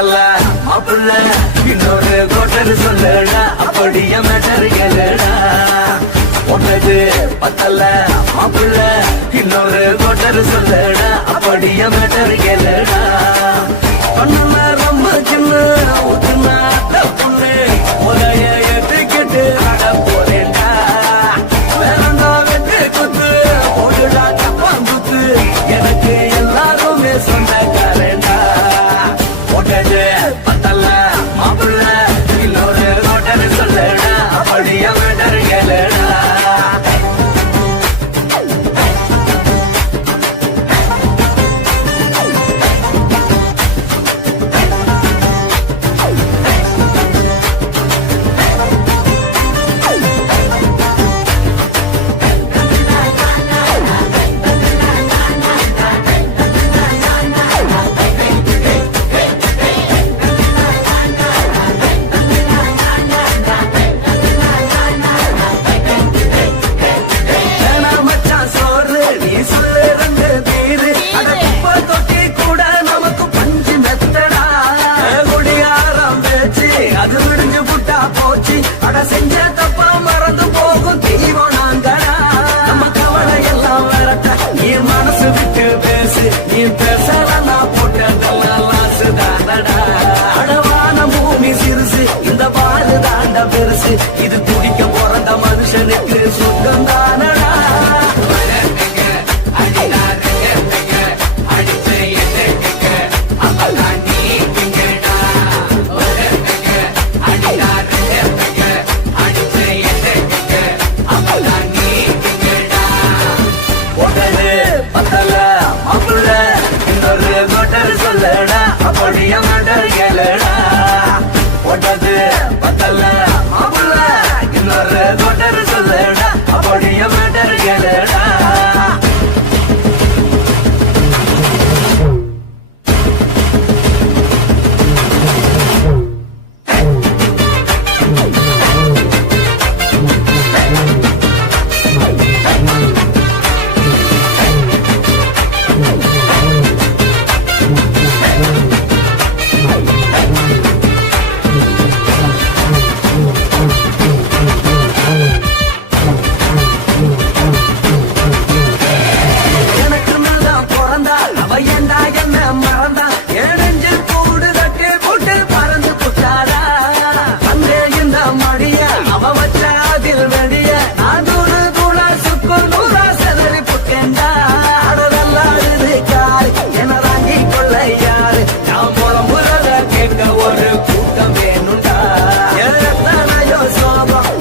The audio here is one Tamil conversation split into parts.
பத்தல மாப்பிள்ள இன்னொரு கோட்டர் சொல்லடா அப்படிய மேட்டர் கேளுடா ஒன்னது பத்தல மாப்பிள்ள இன்னொரு கோட்டர் சொல்லடா அப்படிய மேட்டர் கேளுடா பண்ணல ரொம்ப சின்ன ஊத்துனா பொண்ணு உதய ஏத்துக்கிட்டு அட போறேன்டா வேறண்டா வெட்டு குத்து ஓடுடா தப்பாங்குத்து எனக்கு எல்லாருமே சொந்தக்காரண்டா ஒட்டது பத்தல மாப்பிள்ள இன்னொரு கோட்டர் சொல்லடா அப்படிய மேட்டர் கேளுடா செஞ்ச தப்பா மறந்து போகும் தெய்வம் நாங்கடா நம்ம கவலை எல்லாம் வரட்ட நீ மனசு விட்டு பேசு நீ பேசலன்னா போட்டதெல்லாம் லாசு தானடா அடவான பூமி சிறுசு இந்த பாலு தாண்ட பெருசு இது துடிக்க பிறந்த மனுஷனுக்கு சொந்தம் தானடா சொல்லடா அப்படிய மேட்டர் கேளுடா ஒட்டது பத்தல மாப்பிள்ள இன்னொரு கோட்டர் சொல்லடா அப்படிய மேட்டர் கேளுடா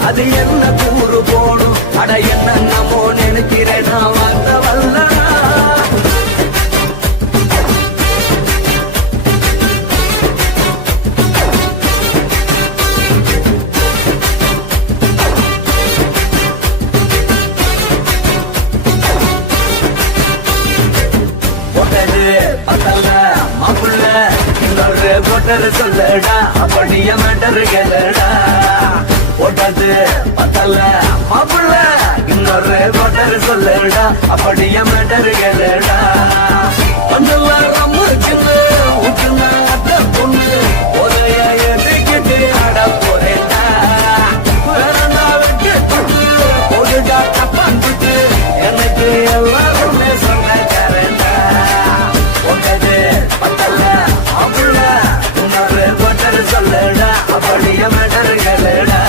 அது என்ன கூறு போடும் அட என்ன நம்மோ நினைக்கிறேன் நான் வந்த வல்லனா ஒட்டது பத்தல மாப்பிள்ள இன்னொரு கோட்டர் சொல்லடா அப்படிய மேட்டர் கேளுடா ஒட்டது பத்தல மாப்பிள்ள இன்னொரு கோட்டர் சொல்லடா அப்படிய மேட்டர் கேளுடா கொஞ்சம் ரொம்ப சின்ன ஊற்றுனா பொண்ணு உதய ஏத்துக்கிட்டு அட போறேன்டா வேறண்டா வெட்டு குத்து ஓடுடா தப்பாங்குத்து எனக்கு எல்லாருமே சொந்தக்காரண்டா ஒட்டது பத்தல மாப்பிள்ள இன்னொரு கோட்டர் சொல்லடா அப்படிய மேட்டர் கேளுடா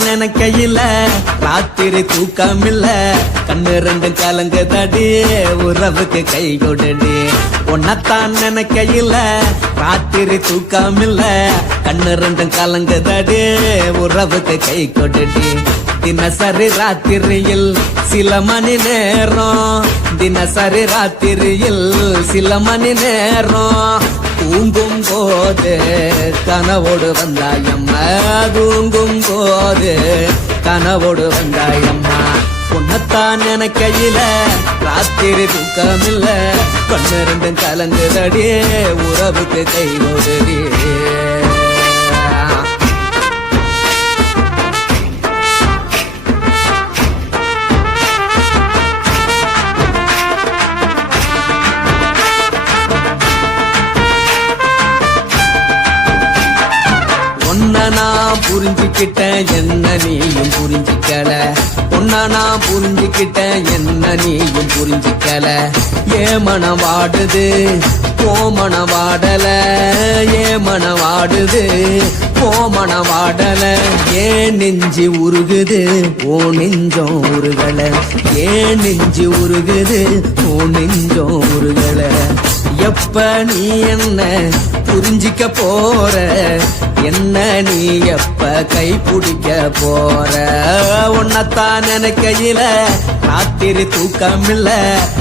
உன்னத்தான் நினைக்கையில ராத்திரி தூக்கமில்ல கண்ணு ரெண்டு கலங்கு தடி உறவுக்கு கை கொடுடி உன்னத்தான் நினைக்கையில ராத்திரி தூக்கமில்ல கண்ணு ரெண்டு கலங்கு தடி உறவுக்கு கை கொடுடி தினசரி ராத்திரியில் சில மணி நேரம் தினசரி ராத்திரியில் சில மணி நேரம் தூங்கும் போது கனவோடு வந்தாயம்மா தூங்கும் போது கனவோடு வந்தாயம்மா உன்னத்தான் நினைக்கையில ராத்திரி தூக்கமில்ல கண்ணு ரெண்டும் கலங்குதடி உறவுக்கு கை ஓடுடி நான் புரிஞ்சுக்கிட்டேன் என்ன நீயும் புரிஞ்சிக்கல உன்ன நான் புரிஞ்சுக்கிட்டேன் என்ன நீயும் புரிஞ்சிக்கல ஏ மனம் வாடுது ஓ மனம் வாடல ஏ மனம் வாடுது ஓ மனம் வாடல ஏன் நெஞ்சு உருகுது ஓ நெஞ்சம் உருகல ஏன் நெஞ்சு உருகுது ஓ நெஞ்சம் உருகல எப்ப நீ என்ன புரிஞ்சிக்க போற என்ன நீ எப்ப கை பிடிக்க போற உன்னத்தான் நினைக்கையில ராத்திரி தூக்கமில்ல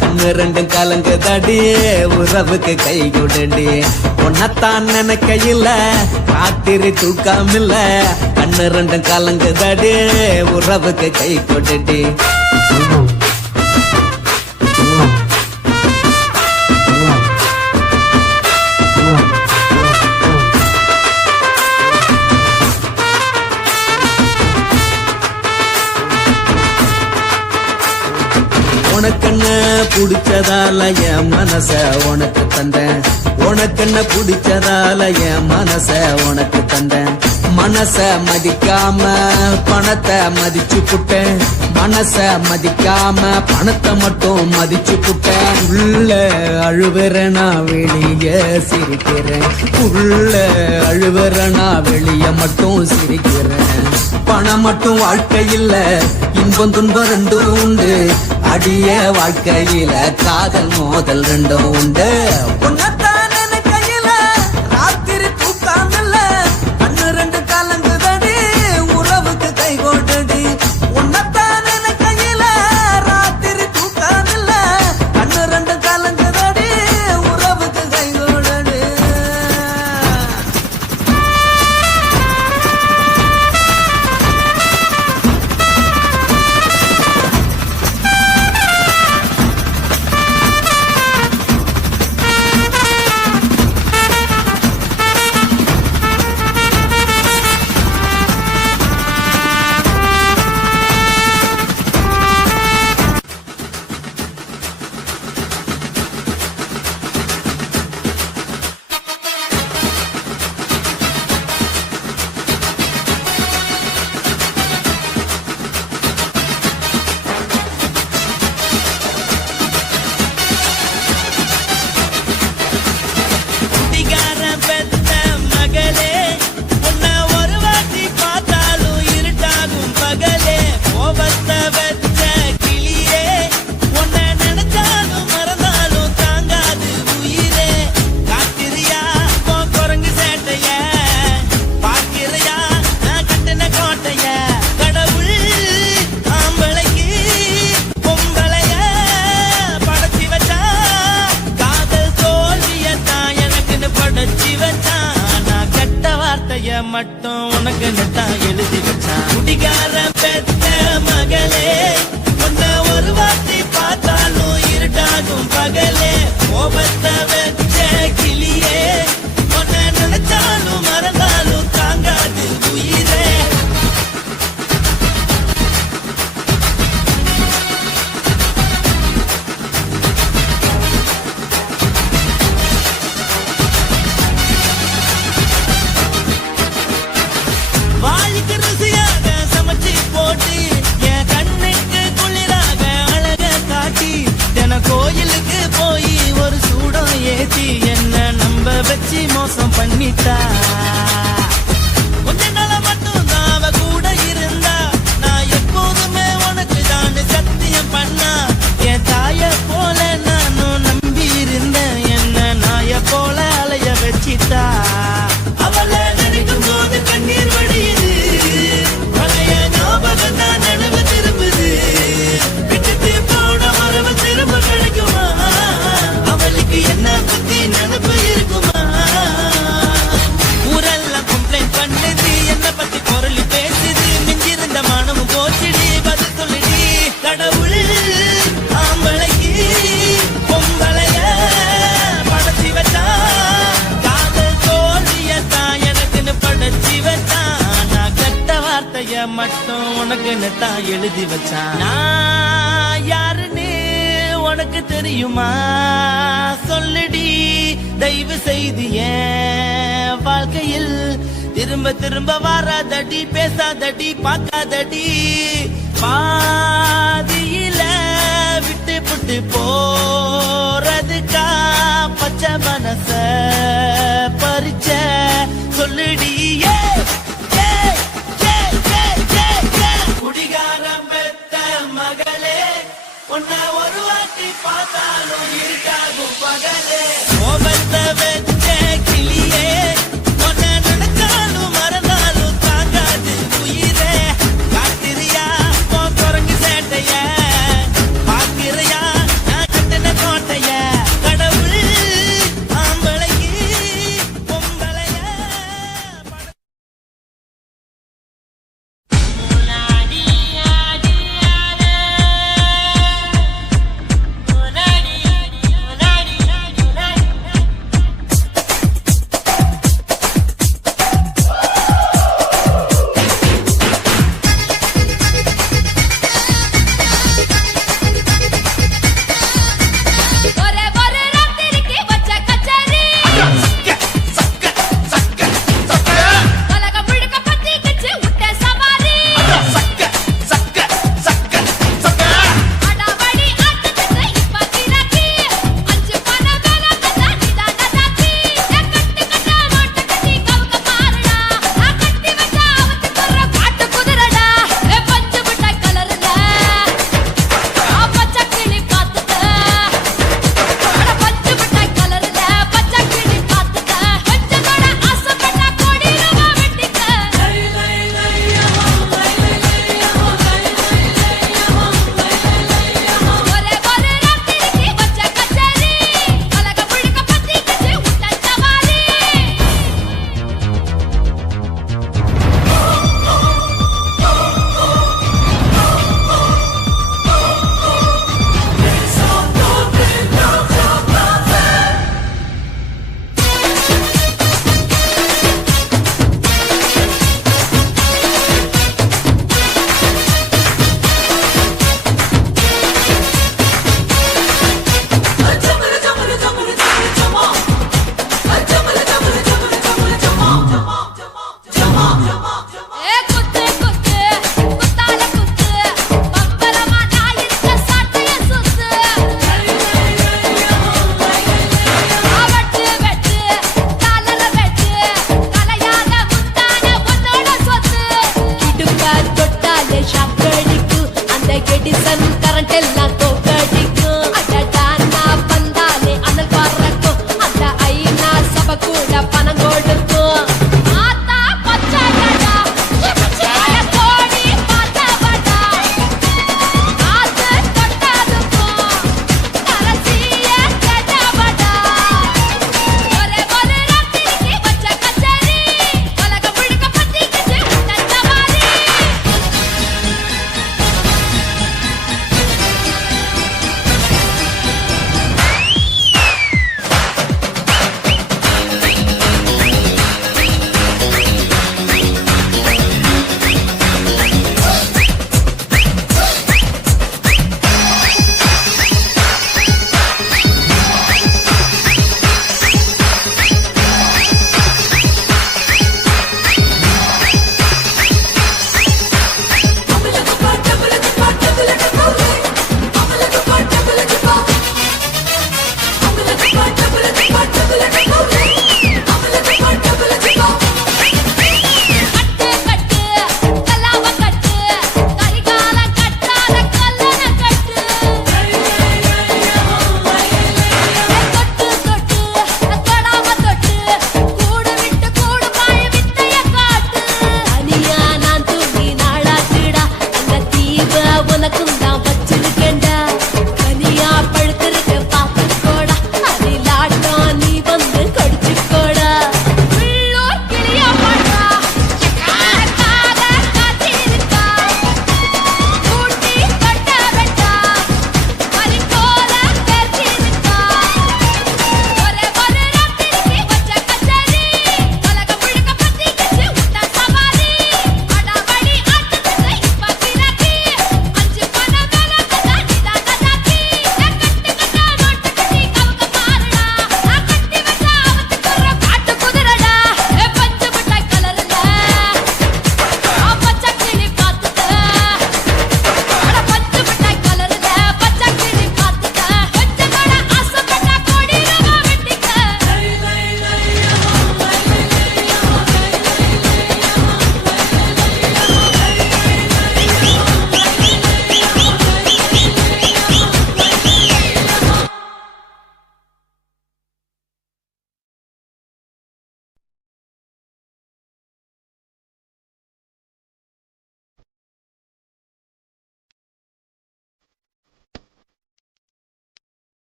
கண்ணு ரெண்டு கலங்கு தடி உறவுக்கு கை கொடுடி உன்னத்தான் நினைக்கையில ராத்திரி தூக்கமில்ல கண்ணு ரெண்டு கலங்கு தடி உறவுக்கு கை கொடுடி உனக்கென்ன பிடிச்சதால என் மனச உனக்கு தந்தேன் உனக்கென்ன பிடிச்சதால என் மனச உனக்கு தந்தேன் மனச மதிக்காம பணத்தை மதிச்சு புட்டேன் மனச மதிக்காம பணத்தை மட்டும் மதிச்சு புட்டேன் உள்ள அழுவுறனா வெளிய சிரிக்கிறேன் உள்ள அழுவுறனா வெளிய மட்டும் சிரிக்கிறேன் பணம் மட்டும் வாழ்க்கை இல்ல இன்பம் துன்பம் ரெண்டும் உண்டு அடிய வாழ்க்கையில காதல் மோதல் ரெண்டும் உண்டு உன்னத்தான் நினைக்கையில ராத்திரி தூக்காமல்ல கண்ணு ரெண்டு கலங்குதடி உறவுக்கு கை கொண்டடி உன்னத்தான் நினைக்கையில ராத்திரி தூக்காமல்ல கண்ணு ரெண்டு கலங்குதடி உறவுக்கு கை கொண்டடி மட்டும் உனக்கு நெட்டான் எழுதி வச்சான் குடிகார பெத்த மகளே உன்னை ஒரு வார்த்தை பார்த்தாலும் இருட்டாகும் பகலே கோபத்தை வச்ச கிளியே உன்னை நினைச்சாலும் மறந்தாலும் தாங்காது உயிரே கோயிலுக்கு போய் ஒரு சூடம் ஏத்தி என்ன நம்ப வச்சு மோசம் பண்ணிட்டா கொஞ்ச நாள மட்டும் அவ கூட இருந்த தான் எழுதி வச்சான். நான் யாருன்னு உனக்கு தெரியுமா சொல்லுடி, தயவு செய்து என் வாழ்க்கையில் திரும்ப திரும்ப வராதடி, பேசாதடி, பார்க்காதடி. பாதியில விட்டு புட்டு போறதுக்கா பச்சை மனச பறிச்ச சொல்லுடி. குடிகாரம் பெத்த மகளே, உன்னை ஒரு வாட்டி பார்த்தாலும் இருக்காகும் பகலே. கோபத்தை வச்ச கிளியே, உன்னை நினைச்சாலும் மறந்தாலும் தாங்காது உயிரே. காத்திரியா உன் குரங்கு சேட்டைய, பாக்கிறையா நான் கட்டின கோட்டைய. கடவுள் ஆம்பளைக்கு பொம்பளைய